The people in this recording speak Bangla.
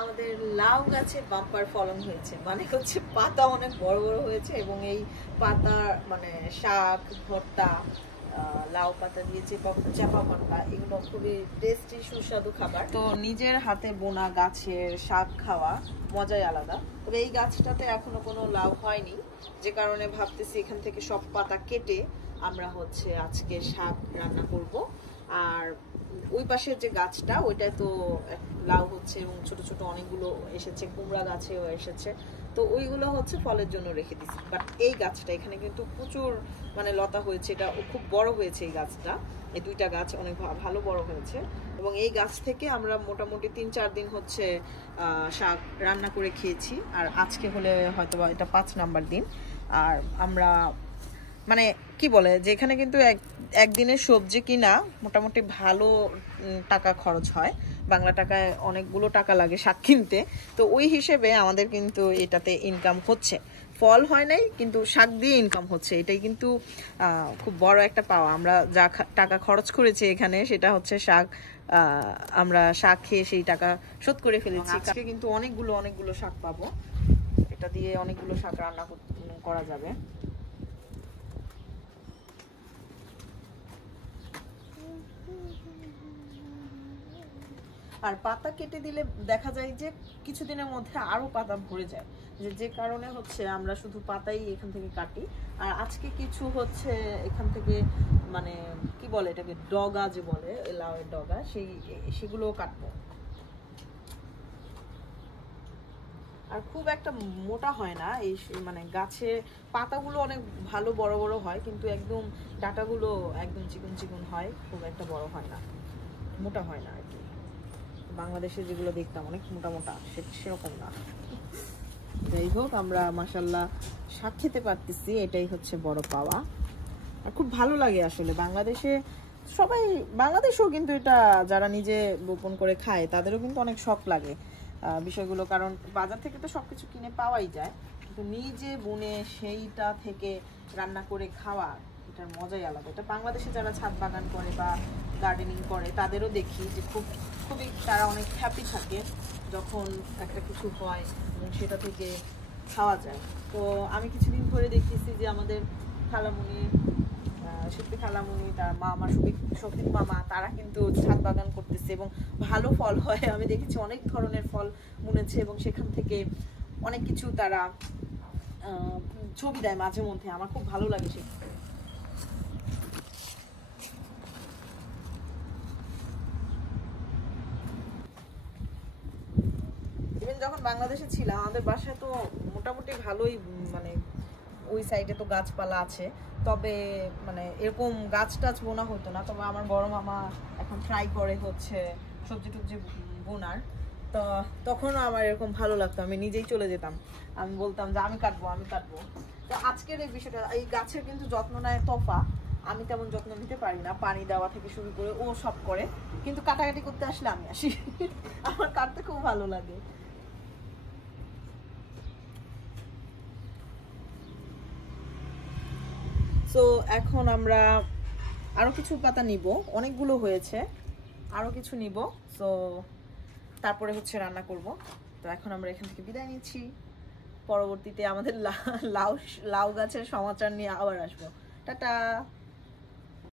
আমাদের লাউ গাছে বাম্পার ফলন হয়েছে, মানে হচ্ছে পাতা অনেক বড় বড় হয়েছে এবং এই পাতা মানে শাক ভর্তা, লাউ পাতা দিয়ে চাপা ভর্তা, এগুলো খুবই টেস্টি সুস্বাদু খাবার। তো নিজের হাতে বোনা গাছের শাক খাওয়া মজাই আলাদা। তবে এই গাছটাতে এখনো কোনো লাউ হয়নি, যে কারণে ভাবতেছি এখান থেকে সব পাতা কেটে আমরা হচ্ছে আজকে শাক রান্না করব। আর ওই পাশের যে গাছটা ওইটায় তো লাউ হচ্ছে এবং ছোট ছোট অনেকগুলো এসেছে, কুমড়া গাছেও এসেছে, তো ওইগুলো হচ্ছে ফলের জন্য রেখে দিচ্ছি। বাট এই গাছটা এখানে কিন্তু প্রচুর মানে লতা হয়েছে, এটা খুব বড় হয়েছে এই গাছটা, এই দুইটা গাছ অনেক ভালো বড় হয়েছে এবং এই গাছ থেকে আমরা মোটামুটি ৩-৪ দিন হচ্ছে শাক রান্না করে খেয়েছি। আর আজকে হলে হয়তো এটা ৫ নাম্বার দিন। আর আমরা মানে কি বলে যে এখানে কিন্তু একদিনের সবজি কিনা মোটামুটি ভালো টাকা খরচ হয়, বাংলা টাকায় অনেকগুলো টাকা লাগে শাক কিনতে। তো ওই হিসেবে আমাদের কিন্তু এটাতে ইনকাম হচ্ছে, ফল হয় নাই কিন্তু শাক দিয়ে ইনকাম হচ্ছে, এটাই কিন্তু খুব বড় একটা পাওয়া। আমরা যা টাকা খরচ করেছি এখানে সেটা হচ্ছে শাক, আমরা শাক খেয়ে সেই টাকা শোধ করে ফেলেছি। আজকে কিন্তু অনেকগুলো শাক পাবো, এটা দিয়ে অনেকগুলো শাক রান্না করা যাবে। আর পাতা কেটে দিলে দেখা যায় যে কিছুদিনের মধ্যে আরো পাতা ভরে যায়, যে কারণে হচ্ছে আমরা শুধু পাতাই এখান থেকে কাটি। আর আজকে কিছু হচ্ছে এখান থেকে মানে কি বলে এটাকে, ডগা যে বলে, লাউয়ের ডগা, সেগুলো কাটবো। আর খুব একটা মোটা হয় না এই মানে গাছে পাতাগুলো অনেক ভালো বড় বড় হয়, কিন্তু একদম ডাঁটাগুলো একদম চিকন চিকন হয়, খুব একটা বড় হয় না, মোটা হয় না আর কি। বাংলাদেশে যেগুলো দেখতাম অনেক মোটা মোটা, সেরকম না। যাই হোক, আমরা মাশাআল্লাহ শাক খেতে পারতেছি, এটাই হচ্ছে বড় পাওয়া। আর খুব ভালো লাগে আসলে বাংলাদেশেও কিন্তু এটা যারা নিজে বপন করে খায় তাদেরও কিন্তু অনেক শখ লাগে বিষয়গুলো, কারণ বাজার থেকে তো সবকিছু কিনে পাওয়াই যায়, কিন্তু নিজে বুনে সেইটা থেকে রান্না করে খাওয়া, এটার মজাই আলাদা। এটা বাংলাদেশে যারা ছাদ বাগান করে বা গার্ডেনিং করে তাদেরও দেখি যে খুবই তারা অনেক হ্যাপি থাকে যখন একটা কিছু হয় এবং সেটা থেকে খাওয়া যায়। তো আমি কিছুদিন ধরে দেখতেছি যে আমাদের খালামুনি, শফিক খালামুনি, তার মামা শফিক মামা, তারা কিন্তু ছাদ বাগান করতেছে এবং ভালো ফল হয়। আমি দেখেছি অনেক ধরনের ফল বুনেছে এবং সেখান থেকে অনেক কিছু তারা ছবি দেয় মাঝে মধ্যে, আমার খুব ভালো লাগে সেটা। যখন বাংলাদেশে ছিলাম আমাদের বাসায় তো মোটামুটি ভালোই মানে ওই সাইডে তো গাছপালা আছে, তবে মানে এরকম গাছ টাছ বোনা হতো না। তবে আমার বড় মামা এখন ট্রাই করে হচ্ছে সবজি টবজি বোনার, তো তখনও আমার এরকম ভালো লাগতো, আমি নিজেই চলে যেতাম, আমি বলতাম যে আমি কাটবো। তো আজকের এই বিষয়টা, এই গাছের কিন্তু যত্ন নেয় তোফা, আমি তেমন যত্ন নিতে পারি না, পানি দেওয়া থেকে শুরু করে ও সব করে, কিন্তু কাটাকাটি করতে আসলে আমি আসি। আমার কাটতে খুব ভালো লাগে। সো এখন আমরা আরো কিছু পাতা নিব, অনেকগুলো হয়েছে, আরো কিছু নিব, সো তারপরে হচ্ছে রান্না করব। তো এখন আমরা এখান থেকে বিদায় নিচ্ছি, পরবর্তীতে আমাদের লাউ গাছের সমাচার নিয়ে আবার আসবো। টাটা।